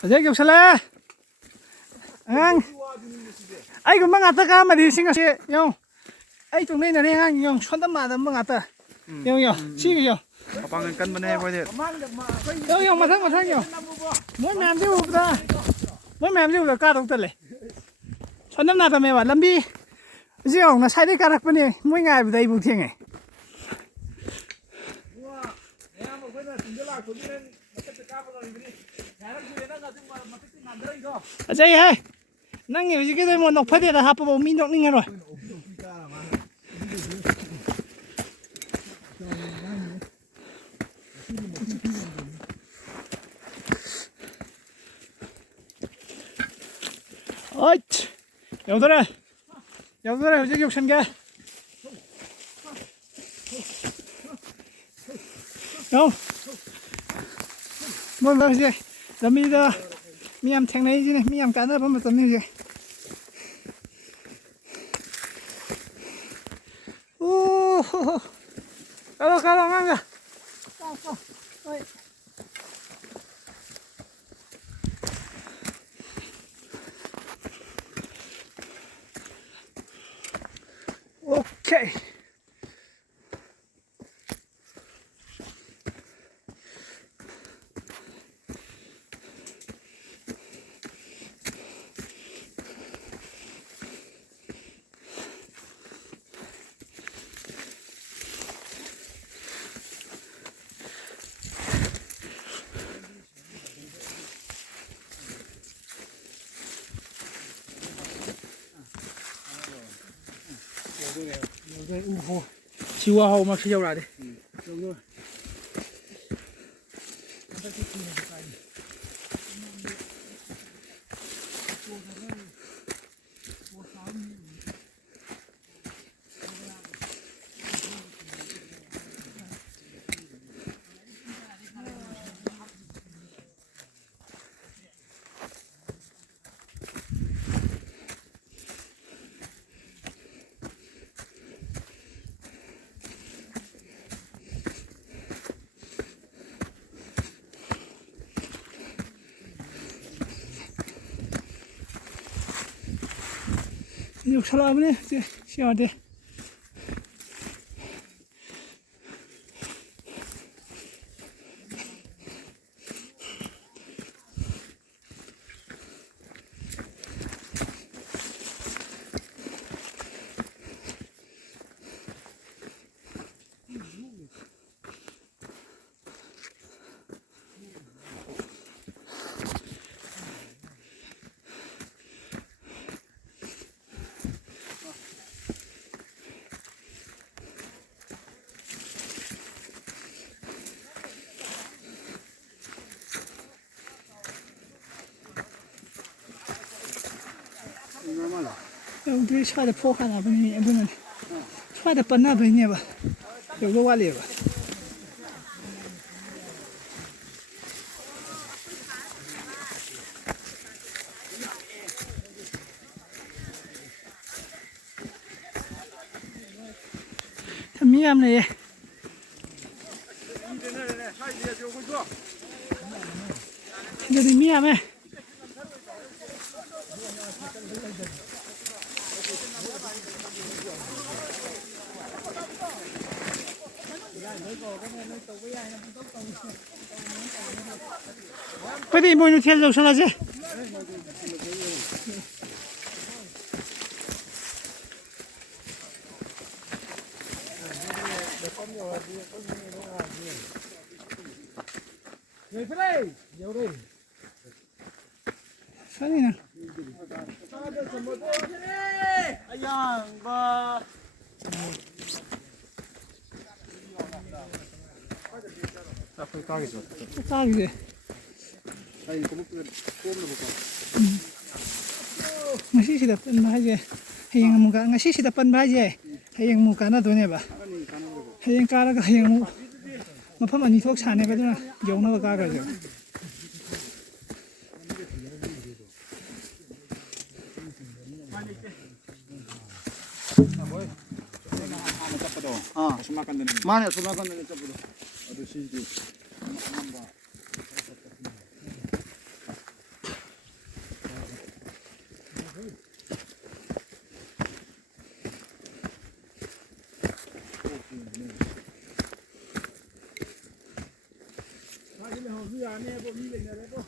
ꯍꯧꯖꯤꯛ ꯌꯧꯁꯜꯂꯛꯑꯦ ꯑꯉꯥꯡ ꯑꯩꯒꯨꯝꯕ ꯉꯥꯛꯇ ꯀꯥꯔꯝꯃꯗꯤ ꯁꯤꯡ ꯑꯁꯤ ꯌꯦꯡꯉꯨ ꯑꯩ ꯇꯨꯡꯗꯩꯅꯔꯦ ꯑꯉꯥꯡ ꯌꯦꯡꯉꯨ ꯁꯣꯟꯗꯝ ꯃꯥꯗꯝꯕ ꯉꯥꯛꯇ ꯌꯦꯡꯉꯨ ꯌꯦꯡꯉꯨ ꯁꯤꯒꯤ ꯌꯦꯡꯉꯨ ꯃꯄꯥꯡꯒꯜ ꯀꯟꯕꯅꯦ ꯑꯩꯈꯣꯏꯗꯤ ꯌꯦꯡꯉꯨ ꯌꯦꯡꯉꯨ ꯃꯊꯪ ꯌꯦꯡꯉꯨ ꯃꯣꯏ ꯃꯌꯥꯝꯁꯤ ꯎꯕꯗ ꯀꯥꯗꯧ ꯇꯜꯂꯦ ꯁꯣꯟꯗꯝ ꯅꯥꯗꯝꯃꯦꯕ ꯂꯝꯕꯤ ꯍꯧꯖꯤꯛ ꯌꯦꯡꯉꯨ ꯉꯁꯥꯏꯗꯩ ꯀꯥꯔꯛꯄꯅꯦ ꯃꯣꯏ ꯉꯥꯏꯕꯗ ꯑꯩꯕꯨ ꯊꯦꯡꯉꯦ ꯐꯖꯩꯍꯦ ꯅꯪꯒꯤ ꯍꯧꯖꯤꯛꯀꯤꯗꯣ ꯏꯃꯣ ꯅꯣꯛꯐꯗꯦꯗ ꯍꯥꯞꯄꯐꯥꯎ ꯃꯤ ꯅꯣꯛꯅꯤꯡꯉꯔꯣꯏ ꯑꯩꯠ ꯌꯧꯗꯣꯔꯦ ꯍꯧꯖꯤꯛ ꯌꯧꯁꯟꯒꯦ ꯌꯧ ꯃꯣꯏ ꯍꯧꯖꯤꯛ ꯂꯝꯕꯤꯗ ꯃꯤ ꯌꯥꯝ ꯊꯦꯡꯅꯩꯁꯤꯅꯦ ꯃꯤ ꯌꯥꯝ ꯀꯥꯟꯅꯕ ꯃꯇꯝꯅꯤ ꯍꯧꯖꯤꯛ ꯑꯣ ꯍꯣ ꯍꯣ ꯀꯥꯔꯣ ꯑꯉꯥꯡꯒ ꯍꯣꯏ okay ꯁꯤꯋꯥ ꯍꯧꯃꯛꯁꯤ ꯌꯧꯔꯛꯑꯗꯤ yoksalabını şey vardı. 여기 차에 포가 나버리니 이분은 차에 뻔나버리네 봐. 여기 와리에 봐. 미안해. 근데 미안해. Pwede mo yung tiyal daw sa laje. Saan na? Ayan ba? Tapos kagis ba? Kagis. Ay, kumupin ko na buka. Ngasi sidapan bahaje. Hayang muka ngasi sidapan bahaje. Hayang muka na doon ba? Hayang karaga hayang mu. Mapam ani thok sane ba duna yawna ba kagaje. Mana sumakan din sa pudo. Ado si ꯌꯥꯅꯦꯕ ꯃꯤ ꯂꯩꯅꯔꯦꯕꯣ